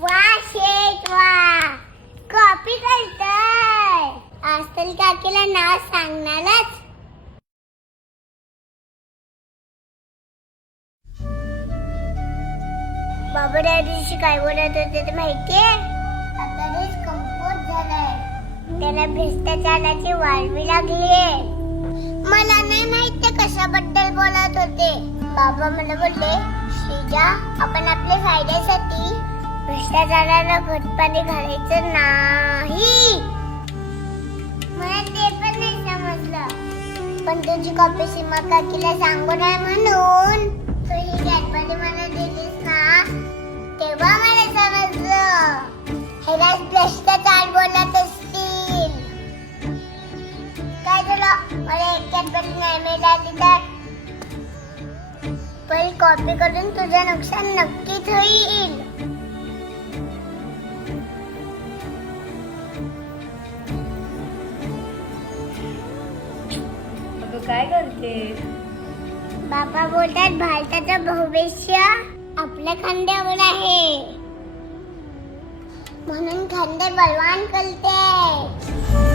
वा शेट वा कॉपी करतय आज तरी काकीला नाव सांगणारच बाबा त्या काय बोलत होते ते माहितीये आता देश त्याला भ्रष्टाचाराची वाळवी लागलीये मला नाही माहित कशाबद्दल बोलत होते बाबा मला बोलले श्रीजा आपण आपल्या फायद्यासाठी त्या झाडाला खत घालायचं नाही मला ते पण नाही समजलं पण तुझी कॉपी सीमा काकीला सांगू नये म्हणून तू ही गॅटपाणी मला दिलीस ना तेव्हा मला समजलं हे भ्रष्टाचार चाल बोलत असतील काय झालं मला एक गॅटपाणी नाही मिळाली तर पण कॉपी करून तुझं नुकसान नक्कीच होईल काय करते बाबा बोलतात भारताचं भविष्य आपल्या खांद्यावर आहे म्हणून खांदे बलवान करते